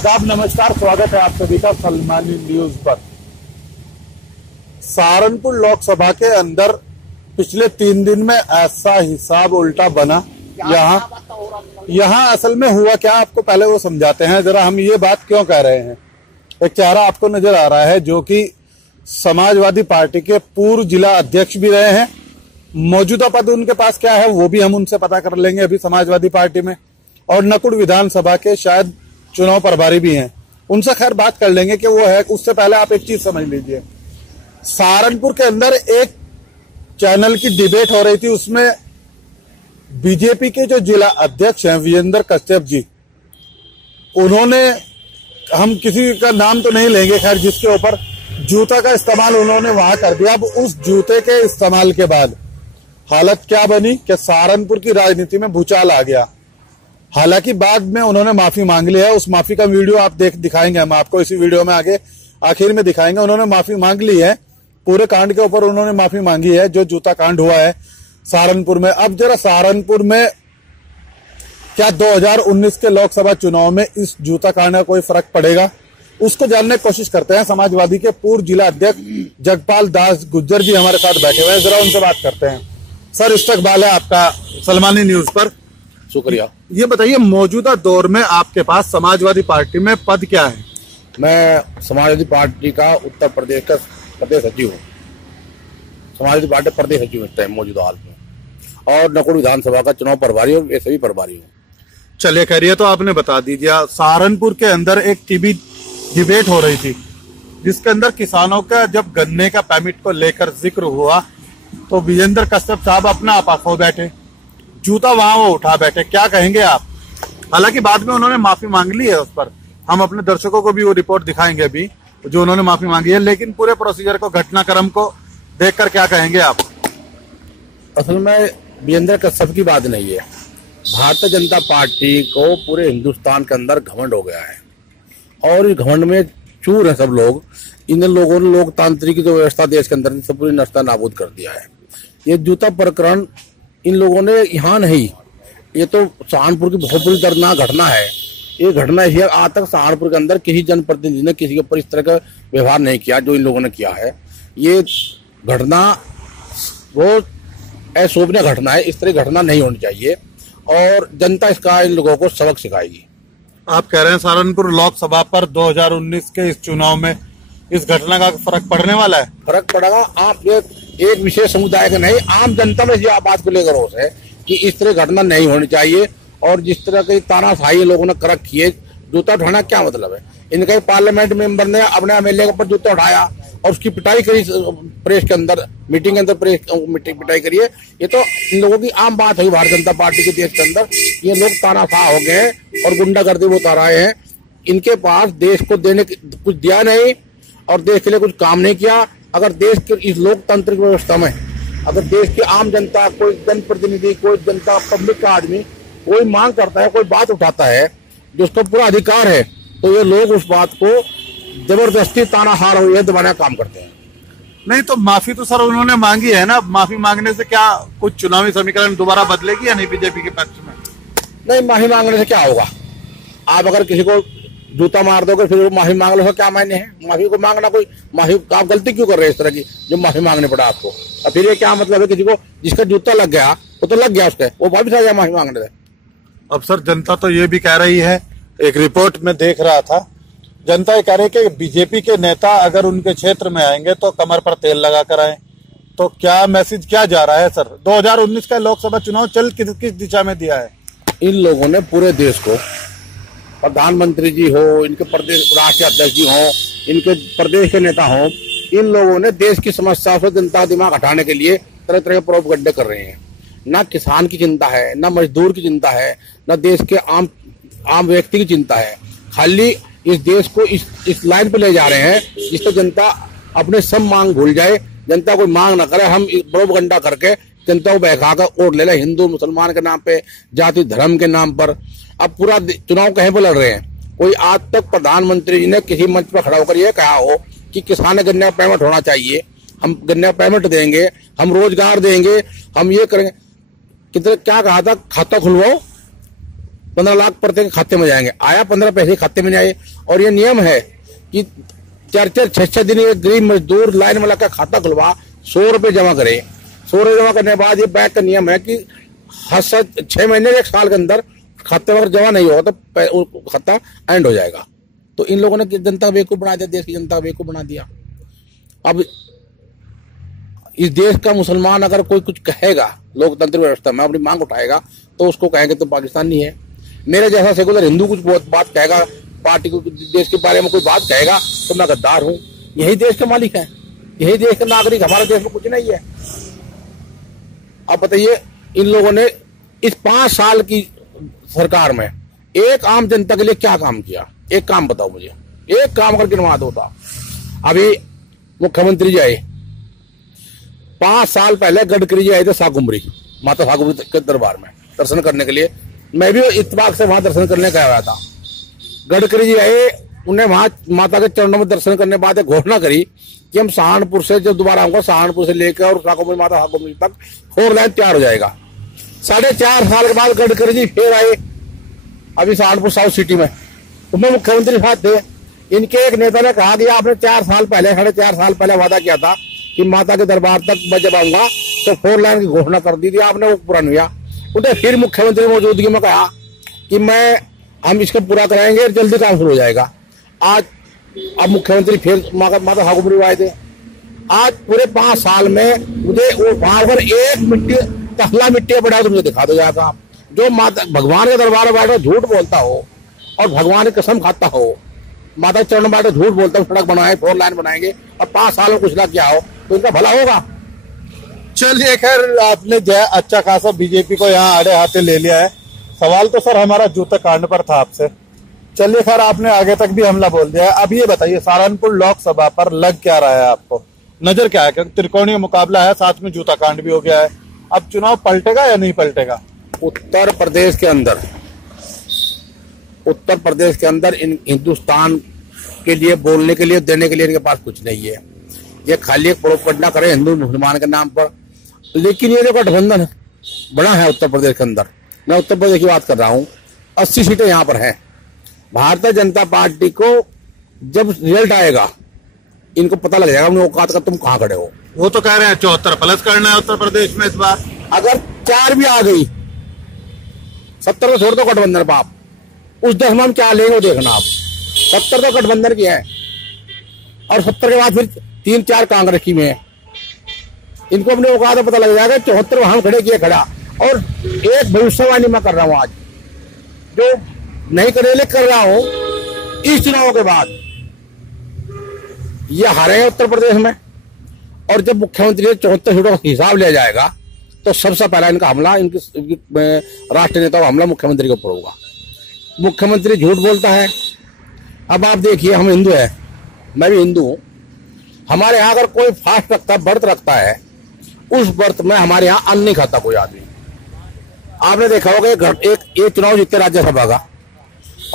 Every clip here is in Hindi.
आदाब, नमस्कार, स्वागत है आप सभी का सलमानी न्यूज पर। सहारनपुर लोकसभा के अंदर पिछले 3 दिन में ऐसा हिसाब उल्टा बना। यहाँ असल में हुआ क्या, आपको पहले वो समझाते हैं जरा। हम ये बात क्यों कह रहे हैं। एक चेहरा आपको नजर आ रहा है जो कि समाजवादी पार्टी के पूर्व जिला अध्यक्ष भी रहे हैं। मौजूदा पद उनके पास क्या है वो भी हम उनसे पता कर लेंगे अभी समाजवादी पार्टी में। और नकुड़ विधानसभा के शायद चुनाव प्रभारी भी हैं, उनसे खैर बात कर लेंगे कि वो है। उससे पहले आप एक चीज समझ लीजिए, सहारनपुर के अंदर एक चैनल की डिबेट हो रही थी। उसमें बीजेपी के जो जिला अध्यक्ष हैं विजेंद्र कश्यप जी, उन्होंने, हम किसी का नाम तो नहीं लेंगे खैर, जिसके ऊपर जूता का इस्तेमाल उन्होंने वहां कर दिया। अब उस जूते के इस्तेमाल के बाद हालत क्या बनी कि सहारनपुर की राजनीति में भूचाल आ गया। हालांकि बाद में उन्होंने माफी मांग ली है। उस माफी का वीडियो आप दिखाएंगे, हम आपको इसी वीडियो में आगे आखिर में दिखाएंगे। उन्होंने माफी मांग ली है, पूरे कांड के ऊपर उन्होंने माफी मांगी है जो जूता कांड हुआ है सहारनपुर में। अब जरा सहारनपुर में क्या 2019 के लोकसभा चुनाव में इस जूता कांड का कोई फर्क पड़ेगा, उसको जानने की कोशिश करते हैं। समाजवादी के पूर्व जिला अध्यक्ष जगपाल दास गुज्जर जी हमारे साथ बैठे हुए हैं, जरा उनसे बात करते हैं। सर, इस्तकबाल है आपका सलमानी न्यूज पर। शुक्रिया। ये बताइए, मौजूदा दौर में आपके पास समाजवादी पार्टी में पद क्या है? मैं समाजवादी पार्टी का उत्तर प्रदेश का प्रदेश सचिव हूँ। समाजवादी पार्टी प्रदेश सचिव इस टाइम मौजूदा हाल में, और नकुड़ विधानसभा का चुनाव प्रभारी हूँ, ऐसे भी प्रभारी हूँ। चलिए खैरिए, तो आपने बता दीजिए, सहारनपुर के अंदर एक टीवी डिबेट हो रही थी जिसके अंदर किसानों का जब गन्ने का परमिट को लेकर जिक्र हुआ तो विजेंद्र कश्यप साहब अपना आपा खो बैठे, जूता वहां वो उठा बैठे। क्या कहेंगे आप? हालांकि बाद में उन्होंने माफी मांग ली है, उस पर हम अपने दर्शकों को भी वो रिपोर्ट दिखाएंगे अभी जो उन्होंने माफी मांगी है। लेकिन पूरे प्रोसीजर को, घटनाक्रम को देखकर क्या कहेंगे आप? असल में विजेंद्र कश्यप की बात नहीं है, भारतीय जनता पार्टी को पूरे हिंदुस्तान के अंदर घमंड हो गया है और इस घमंड में चूर है सब लोग। इन लोगों ने लोकतांत्रिक जो व्यवस्था देश के अंदर सब पूरी नस्ता नाबूद कर दिया है। ये जूता प्रकरण इन लोगों ने यहाँ नहीं, ये तो सहारनपुर की बहुत बड़ी दर्दनाक घटना है। ये घटना है, आज तक सहारनपुर के अंदर किसी जनप्रतिनिधि ने किसी के ऊपर इस तरह का व्यवहार नहीं किया जो इन लोगों ने किया है। ये घटना बहुत अशोभनीय घटना है, इस तरह घटना नहीं होनी चाहिए और जनता इसका इन लोगों को सबक सिखाएगी। आप कह रहे हैं सहारनपुर लोकसभा पर 2019 के इस चुनाव में इस घटना का फर्क पड़ने वाला है? फर्क पड़ेगा। आप एक विशेष समुदाय का नहीं, आम जनता में ये बात को लेकर रोष है कि इस तरह घटना नहीं होनी चाहिए। और जिस तरह की तानाशाही लोगों ने कर रखी है, जूता उठाना क्या मतलब है? इनके पार्लियामेंट मेंबर ने अपने एमएलए के ऊपर जूता उठाया और उसकी पिटाई करी प्रेस के अंदर, मीटिंग के अंदर प्रेस पिटाई करी है। ये तो इन लोगों की आम बात है भारतीय जनता पार्टी के देश के अंदर। ये लोग तानाशाह हो गए हैं और गुंडागर्दी वो उताराए हैं। इनके पास देश को देने कुछ दिया नहीं और देश के लिए कुछ काम नहीं किया। अगर देश के इस लोकतांत्रिक व्यवस्था में अगर देश की आम जनता, कोई जनप्रतिनिधि, कोई जनता, पब्लिक का आदमी कोई मांग करता है, कोई बात उठाता है जो उसका पूरा अधिकार है, तो ये लोग उस बात को जबरदस्ती तानाशाह हुए दबाने का काम करते हैं। नहीं तो माफी तो सर उन्होंने मांगी है ना, माफी मांगने से क्या कुछ चुनावी समीकरण दोबारा बदलेगी या नहीं बीजेपी के पक्ष में? नहीं, माफी मांगने से क्या होगा? आप अगर किसी को जूता मार दोगे फिर माफी मांग लो, क्या मायने है? माफी को मांगना कोई माफी, आप गलती क्यों कर रहे हैं इस तरह की जो माफी मांगने पड़ा आपको? और फिर ये क्या मतलब है? किसी को जिसका जूता लग गया वो तो लग गया, उसके वो वापिस आ गया माफी मांगने से। अब सर जनता तो ये भी कह रही है, एक रिपोर्ट में देख रहा था, जनता ये कह रही है कि बीजेपी के नेता अगर उनके क्षेत्र में आएंगे तो कमर पर तेल लगा कर आए। तो क्या मैसेज क्या जा रहा है सर? 2019 का लोकसभा चुनाव चल किस दिशा में दिया है? इन लोगों ने पूरे देश को, प्रधानमंत्री जी हो, इनके प्रदेश राष्ट्रीय अध्यक्ष जी हो, इनके प्रदेश के नेता हो, इन लोगों ने देश की समस्या से जनता दिमाग हटाने के लिए तरह तरह के प्रोपगंडे कर रहे हैं। ना किसान की चिंता है, ना मजदूर की चिंता है, ना देश के आम व्यक्ति की चिंता है। खाली इस देश को इस लाइन पे ले जा रहे हैं जिससे जनता अपने सब मांग भूल जाए, जनता कोई मांग ना करे। हम प्रोपगंडा करके जनता को बहकाकर वोट ले ले, हिंदू मुसलमान के नाम पे, जाति धर्म के नाम पर। अब पूरा चुनाव कहीं पर लड़ रहे हैं? कोई आज तक प्रधानमंत्री जी ने किसी मंच पर खड़ा होकर यह कहा हो कि किसान गन्ने का पेमेंट होना चाहिए, हम गन्ने का पेमेंट देंगे, हम रोजगार देंगे, हम ये करेंगे? कितने क्या कहा था? खाता खुलवाओ, 15 लाख प्रत्येक खाते में जाएंगे। आया 15 पैसे खाते में नहीं आए। और ये नियम है कि 4-4, 6-6 दिन ये गरीब मजदूर लाइन में लगा खाता खुलवा 100 रुपये जमा करे। 100 रुपये जमा करने के बाद ये बैंक का नियम है कि 6 महीने 1 साल के अंदर खाते में जमा नहीं होगा तो खाता एंड हो जाएगा। तो इन लोगों ने जनता को बेवकूफ बना दिया, देश की जनता को बेवकूफ बना दिया। अब इस देश का मुसलमान अगर कोई कुछ कहेगा लोकतंत्र व्यवस्था में, अपनी मांग उठाएगा, तो उसको कहेंगे तो पाकिस्तानी है। मेरे जैसा सेकुलर हिंदू कुछ बात कहेगा, पार्टी को देश के बारे में कोई बात कहेगा तो मैं गद्दार हूं। यही देश के मालिक है, यही देश के नागरिक, हमारे देश में कुछ नहीं है। अब बताइए इन लोगों ने इस 5 साल की सरकार में एक आम जनता के लिए क्या काम किया? एक काम बताओ मुझे, एक काम अगर गिनवा दो। अभी मुख्यमंत्री जी आए, 5 साल पहले गडकरी जी आए थे साकुम्बरी, माता साकुम्बरी के दरबार में दर्शन करने के लिए। मैं भी इत्तेफाक से वहां दर्शन करने का आया था। गडकरी जी आए, उन्हें वहां माता के चरणों में दर्शन करने के बाद घोषणा करी कि हम सहारनपुर से जब दोबारा आऊंगा, सहारनपुर से लेकर और साकुम्बरी माता साकुम्बरी तक 4 लाइन तैयार हो जाएगा। 4.5 साल के बाद गडकरी जी फिर आए अभी सहारनपुर साउथ सिटी में, उसमें मुख्यमंत्री साथ थे। इनके एक नेता ने कहा कि आपने 4 साल पहले 4.5 साल पहले वादा किया था कि माता के दरबार तक मैं जब आऊंगा तो 4 लाइन की घोषणा कर दी थी आपने, वो पूरा नहीं हुआ। उन्हें फिर मुख्यमंत्री मौजूदगी में कहा कि हम इसको पूरा कराएंगे, जल्दी काम शुरू हो जाएगा। आज अब मुख्यमंत्री फिर माता साकुम्बरी आए थे। आज पूरे 5 साल में मुझे वहां पर एक तहला मिट्टी पड़ा तो मुझे दिखा दो जाएगा। आप जो माता भगवान के दरबार में बैठो झूठ बोलता हो और भगवान की कसम खाता हो, माता चरण में बैठो झूठ बोलता हो, सड़क बनाए 4 लाइन बनाएंगे और 5 साल में कुछ ना किया हो तो इनका भला होगा। चलिए खैर, आपने जो है अच्छा खासा बीजेपी को यहाँ आड़े हाथे ले लिया है। सवाल तो सर हमारा जूते कांड पर था आपसे। चलिए खैर, आपने आगे तक भी हमला बोल दिया है। अब ये बताइए सहारनपुर लोकसभा पर लग क्या रहा है आपको, नजर क्या है? क्योंकि त्रिकोणीय मुकाबला है, साथ में जूता कांड भी हो गया है। अब चुनाव पलटेगा या नहीं पलटेगा? उत्तर प्रदेश के अंदर इन हिंदुस्तान के लिए बोलने के लिए देने के लिए इनके पास कुछ नहीं है। ये खाली एक प्रोपगंडा करे हिंदू मुसलमान के नाम पर। लेकिन ये जो गठबंधन बड़ा है उत्तर प्रदेश के अंदर, मैं उत्तर प्रदेश की बात कर रहा हूँ, 80 सीटें यहाँ पर हैं। भारतीय जनता पार्टी को जब रिजल्ट आएगा इनको पता लग जाएगा अपनी औकात का, तुम कहाँ खड़े हो। वो तो कह रहे हैं 74 प्लस करना है उत्तर प्रदेश में इस बार। अगर 4 भी आ गई, 70 को छोड़ दो गठबंधन बाप, उस 10 में हम क्या लेंगे वो देखना आप। 70 तो गठबंधन की है और 70 के बाद फिर 3-4 कांग्रेस की में है। इनको अपने औकात का पता लग जाएगा। 74 हम खड़े किए खड़ा। और एक भविष्यवाणी मैं कर रहा हूं आज, जो नहीं करेले कर रहा हूं, इस चुनाव के बाद ये हारे उत्तर प्रदेश में। और जब मुख्यमंत्री 74 सीटों का हिसाब लिया जाएगा तो सबसे पहला इनका हमला, इनकी राष्ट्रीय नेता का हमला मुख्यमंत्री के ऊपर होगा। मुख्यमंत्री झूठ बोलता है। अब आप देखिए, हम हिंदू हैं, मैं भी हिंदू हूं। हमारे यहाँ अगर कोई फास्ट रखता है, व्रत रखता है, उस व्रत में हमारे यहाँ अन्न नहीं खाता कोई आदमी। आपने देखा होगा एक चुनाव जीतते राज्यसभा का,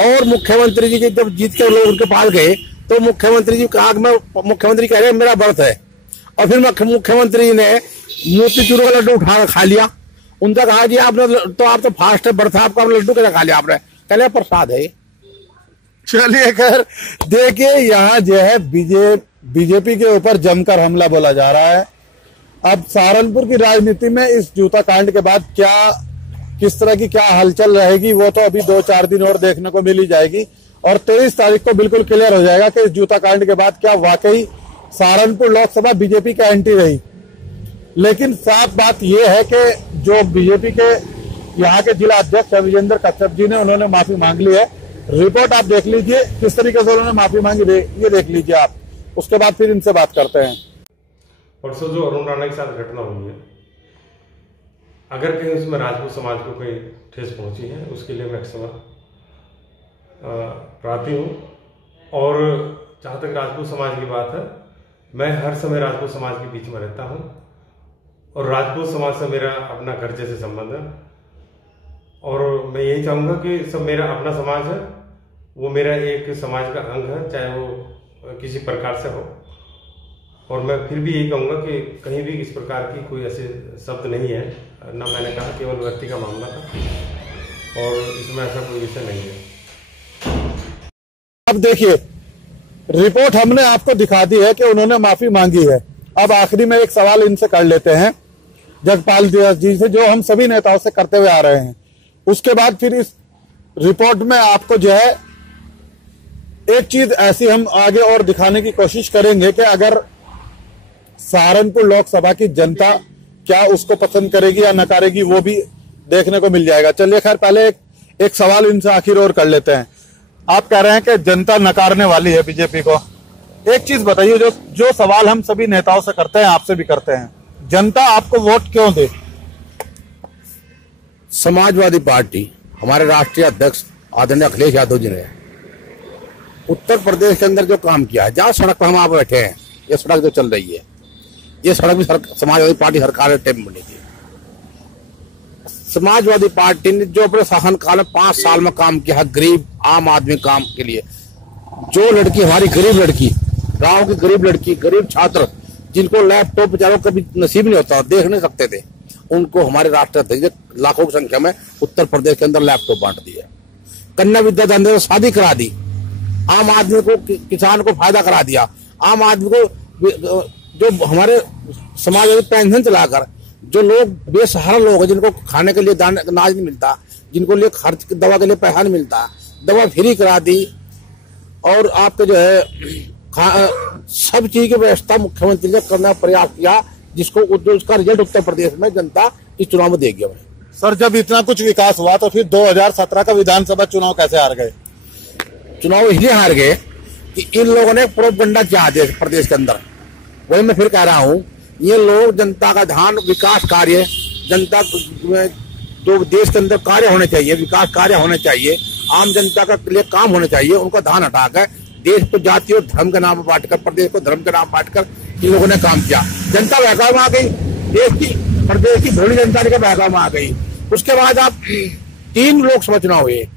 और मुख्यमंत्री जी जब जीत के लोग उनके पास गए तो मुख्यमंत्री जी कहा, मुख्यमंत्री कह रहे मेरा व्रत है। और फिर मुख्यमंत्री ने मोतीचूर का लड्डू उठा खा लिया। उनका कहा जी आपने तो आप तो फास्ट है, व्रत है आपका, लड्डू कैसे खा लिया आपने? कहले प्रसाद है। चलिए खैर, देखिए यहाँ जो है बीजेपी के ऊपर जमकर हमला बोला जा रहा है। अब सहारनपुर की राजनीति में इस जूता कांड के बाद किस तरह की क्या हलचल रहेगी वो तो अभी 2-4 दिन और देखने को मिल ही जाएगी। और 23 तारीख को बिल्कुल क्लियर हो जाएगा कि इस जूता कांड के बाद क्या वाकई सहारनपुर लोकसभा बीजेपी का एंटी रही। लेकिन साफ बात यह है कि जो बीजेपी के यहाँ के जिला अध्यक्ष विजेंद्र कश्यप जी ने, उन्होंने माफी मांग ली है। रिपोर्ट आप देख लीजिए किस तरीके से उन्होंने माफी मांगी, ये देख लीजिए आप। उसके बाद फिर इनसे बात करते हैं। परसों जो अरुण राणा के साथ घटना हुई है, अगर कहीं उसमें राजपूत समाज को कोई ठेस पहुंची है, उसके लिए मैं क्षमा प्रार्थी हूँ। और जहाँ तक राजपूत समाज की बात है, मैं हर समय राजपूत समाज के बीच में रहता हूँ और राजपूत समाज से मेरा अपना घर जैसे संबंध है। और मैं यही चाहूँगा कि सब मेरा अपना समाज है, वो मेरा एक समाज का अंग है, चाहे वो किसी प्रकार से हो। और मैं फिर भी यही कहूँगा कि कहीं भी इस प्रकार की कोई ऐसे शब्द नहीं है, ना मैंने कहा, केवल व्यक्ति का मामला था। और इसमें ऐसा कोई विषय नहीं है। अब देखिए, रिपोर्ट हमने आपको दिखा दी है कि उन्होंने माफी मांगी है। अब आखिरी में एक सवाल इनसे कर लेते हैं, जगपाल जी से, जो हम सभी नेताओं से करते हुए आ रहे हैं। उसके बाद फिर इस रिपोर्ट में आपको जो है एक चीज ऐसी हम आगे और दिखाने की कोशिश करेंगे कि अगर सहारनपुर लोकसभा की जनता क्या उसको पसंद करेगी या नकारेगी, वो भी देखने को मिल जाएगा। चलिए खैर, पहले एक सवाल इनसे आखिर और कर लेते हैं। आप कह रहे हैं कि जनता नकारने वाली है बीजेपी को। एक चीज बताइए, जो सवाल हम सभी नेताओं से करते हैं, आपसे भी करते हैं, जनता आपको वोट क्यों दे? समाजवादी पार्टी, हमारे राष्ट्रीय अध्यक्ष आदरणीय अखिलेश यादव जी ने उत्तर प्रदेश के अंदर जो काम किया है, जहाँ सड़क पर हम आप बैठे हैं, ये सड़क जो चल रही है, ये सड़क भी समाजवादी पार्टी सरकार के टाइम बनी थी। समाजवादी पार्टी ने जो अपने शासनकाल में 5 साल में काम किया है गरीब आम आदमी काम के लिए, जो लड़की, हमारी गरीब लड़की, गांव की गरीब लड़की, गरीब छात्र, जिनको लैपटॉप बेचारों कभी नसीब नहीं होता, देख नहीं सकते थे, उनको हमारे राष्ट्रीय अध्यक्ष लाखों की संख्या में उत्तर प्रदेश के अंदर लैपटॉप बांट दिया। कन्या विद्यादान से शादी करा दी, आम आदमी को, किसान को फायदा करा दिया, आम आदमी को जो हमारे समाज में पेंशन चलाकर जो लोग बेसहारा लोग हैं, जिनको खाने के लिए अनाज नहीं मिलता, जिनको लिए खर्च दवा के लिए पैसा नहीं मिलता, दवा फ्री करा दी। और आपके जो है सब चीज की व्यवस्था मुख्यमंत्री ने करना प्रयास किया, जिसको उसका रिजल्ट उत्तर प्रदेश में जनता इस चुनाव में देगी। सर, जब इतना कुछ विकास हुआ तो फिर 2017 का विधानसभा चुनाव कैसे हार गए? चुनाव इसलिए हार गए कि इन लोगों ने प्रोपगंडा किया प्रदेश के अंदर। वही मैं फिर कह रहा हूँ, ये लोग जनता का ध्यान, विकास कार्य, जनता जो देश के अंदर कार्य होने चाहिए, विकास कार्य होने चाहिए, आम जनता का लिए काम होने चाहिए, उनका ध्यान हटाकर देश को जाति और धर्म के नाम पर बांटकर, प्रदेश को धर्म के नाम बांटकर इन लोगों ने काम किया। जनता बहकावे में आ गई, प्रदेश की भोली जनता के बहकावे में आ गई। उसके बाद आप 3 लोकसभा चुनाव हुए,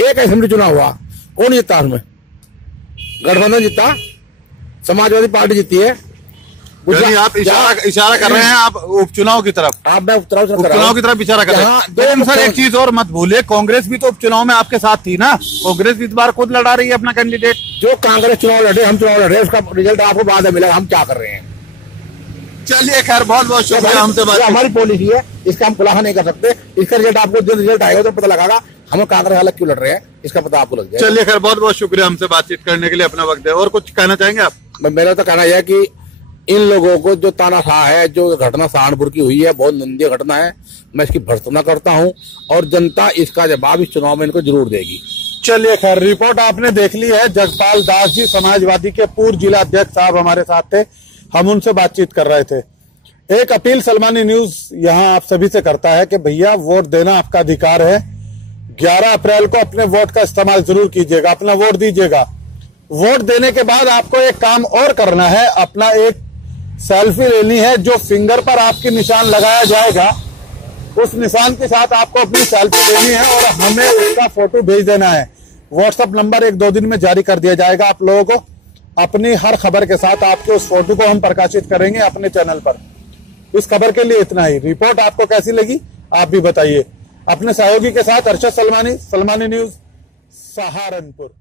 एक असेंबली चुनाव हुआ, कौन जीता उसमें? गठबंधन जीता, समाजवादी पार्टी जीती है। आप इशारा कर रहे हैं आप उपचुनाव की तरफ। मैं उपचुनाव की तरफ इशारा कर रहे हैं। सर, एक चीज और मत भूलिए, कांग्रेस भी तो उपचुनाव में आपके साथ थी ना। कांग्रेस इस बार खुद लड़ा रही है अपना कैंडिडेट। जो कांग्रेस चुनाव लड़े, हम चुनाव लड़े, उसका रिजल्ट आपको बाद में मिलेगा, हम क्या कर रहे हैं। चलिए खैर, बहुत बहुत शुक्रिया हमसे बात। हमारी पॉलिसी है, इसका हम खुलासा नहीं कर सकते। इसका रिजल्ट आपको, जो रिजल्ट आएगा तो पता लगागा हम कांग्रेस अलग क्यों लड़ रहे हैं, इसका पता आपको लग जाएगा। चलिए खैर, बहुत बहुत शुक्रिया हमसे बातचीत करने के लिए, अपना वक्त है। और कुछ कहना चाहेंगे आप? मेरा तो कहना यह है कि इन लोगों को जो तानाशाह है, जो घटना सहारनपुर की हुई है, बहुत निंदनीय घटना है, मैं इसकी भर्त्सना करता हूं और जनता इसका जवाब इस चुनाव में इनको जरूर देगी। चलिए खैर, रिपोर्ट आपने देख ली है। जगपाल दास जी, समाजवादी के पूर्व जिला अध्यक्ष साहब हमारे साथ थे, हम उनसे बातचीत कर रहे थे। एक अपील सलमानी न्यूज यहाँ आप सभी से करता है कि भैया, वोट देना आपका अधिकार है। 11 अप्रैल को अपने वोट का इस्तेमाल जरूर कीजिएगा, अपना वोट दीजिएगा। वोट देने के बाद आपको एक काम और करना है, अपना एक सेल्फी लेनी है। जो फिंगर पर आपकी निशान लगाया जाएगा, उस निशान के साथ आपको अपनी सेल्फी लेनी है और हमें उसका फोटो भेज देना है। व्हाट्सएप नंबर 1-2 दिन में जारी कर दिया जाएगा आप लोगों को। अपनी हर खबर के साथ आपके उस फोटो को हम प्रकाशित करेंगे अपने चैनल पर। इस खबर के लिए इतना ही। रिपोर्ट आपको कैसी लगी आप भी बताइए। अपने सहयोगी के साथ अरशद सलमानी, सलमानी न्यूज, सहारनपुर।